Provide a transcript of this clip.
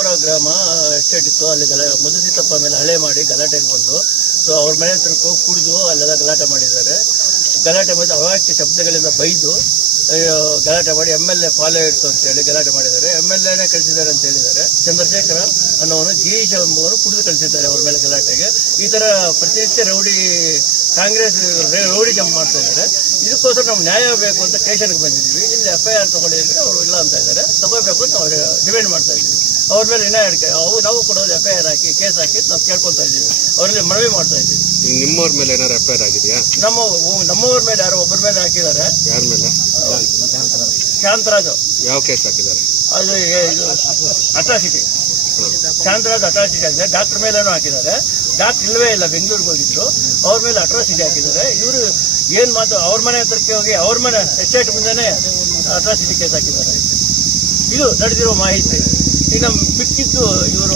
ರಾಮಪುರ ಗ್ರಾಮ ಎಸ್ಟೇಟ್ ಇತ್ತು. ಅಲ್ಲಿ ಮಧುಸೀತಪ್ಪ ಮೇಲೆ ಹಳೆ ಮಾಡಿ ಗಲಾಟೆಗೆ ಬಂದು ಸೊ ಅವ್ರ ಮನೆ ಹತ್ರಕ್ಕೂ ಕುಡಿದು ಅಲ್ಲೆಲ್ಲ ಗಲಾಟೆ ಮಾಡಿದ್ದಾರೆ. ಗಲಾಟೆ ಮಾಡಿ ಅವಾಚ್ಯ ಶಬ್ದಗಳಿಂದ ಬೈದು ಗಲಾಟೆ ಮಾಡಿ MLA ಫಾಲೋ ಇಡ್ತು ಅಂತೇಳಿ ಗಲಾಟೆ ಮಾಡಿದ್ದಾರೆ. MLAನೇ ಕಳಿಸಿದ್ದಾರೆ ಅಂತ ಹೇಳಿದ್ದಾರೆ. ಚಂದ್ರಶೇಖರ ಅನ್ನೋನು ಗಿರೀಶ್ ಎಂಬುವರು ಕುಡಿದು ಕಳಿಸಿದ್ದಾರೆ ಅವ್ರ ಮೇಲೆ ಗಲಾಟೆಗೆ. ಈ ತರ ಪ್ರತಿನಿತ್ಯ ಕಾಂಗ್ರೆಸ್ ರೌಡಿ ಜಂಪ್ ಮಾಡ್ತಾ ಇದ್ದಾರೆ. ಇದಕ್ಕೋಸ್ಕರ ನಾವು ನ್ಯಾಯ ಬೇಕು ಅಂತ ಸ್ಟೇಷನ್ಗೆ ಬಂದಿದ್ದೀವಿ. ಇಲ್ಲಿ FIR ತಗೊಳ್ಳಿ ಅಂದ್ರೆ ಅವರು ಇಲ್ಲ ಅಂತ ಇದ್ದಾರೆ. ತಗೋಬೇಕು ಅಂತ ಅವ್ರು ಡಿಮ್ಯಾಂಡ್ ಮಾಡ್ತಾ ಇದ್ದೀವಿ. ಅವ್ರ ಮೇಲೆ ನಾವು ಕೂಡ FIR ಹಾಕಿ ಕೇಸ್ ಹಾಕಿ ನಾವು ಕೇಳ್ಕೊತಾ ಇದ್ದೀವಿ. ಅವರಲ್ಲಿ ಮನವಿ ಮಾಡ್ತಾ ಇದ್ದೀವಿ. ನಿಮ್ಮವ್ರ ಮೇಲೆ ಏನಾರು FIR ಆಗಿದೆಯಾ? ನಮ್ಮವ್ರ ಮೇಲೆ ಯಾರೋ ಒಬ್ಬರ ಮೇಲೆ ಹಾಕಿದ್ದಾರೆ. ಯಾರ ಮೇಲೆ? ಶಾಂತರಾಜ್. ಯಾವ ಕೇಸ್ ಹಾಕಿದ್ದಾರೆ? ಅದು ಅಟ್ರಾಸಿಟಿ. ಶಾಂತರಾಜ್ ಅಟ್ರಾಸಿಟಿ ಆಗಿದೆ. ಡಾಕ್ಟರ್ ಮೇಲೇನೂ ಹಾಕಿದ್ದಾರೆ. ಡಾಕ್ಟರ್ ಇಲ್ಲವೇ ಇಲ್ಲ, ಬೆಂಗಳೂರಿಗೆ ಹೋಗಿದ್ರು. ಅವ್ರ ಮೇಲೆ ಅಟ್ರಾಸಿಟಿ ಹಾಕಿದ್ದಾರೆ. ಇವರು ಏನ್ ಮಾತು ಅವ್ರ ಮನೆ ಹತ್ರಕ್ಕೆ ಹೋಗಿ ಅವ್ರ ಮನೆ ಎಸ್ಟೇಟ್ ಮುಂದೆನೆ ಅಟ್ರಾಸಿಟಿ ಕೇಸ್ ಹಾಕಿದ್ದಾರೆ. ಇದು ನಡೆದಿರೋ ಮಾಹಿತಿ. ಈಗ ಮಿಕ್ಕಿದ್ದು ಇವರು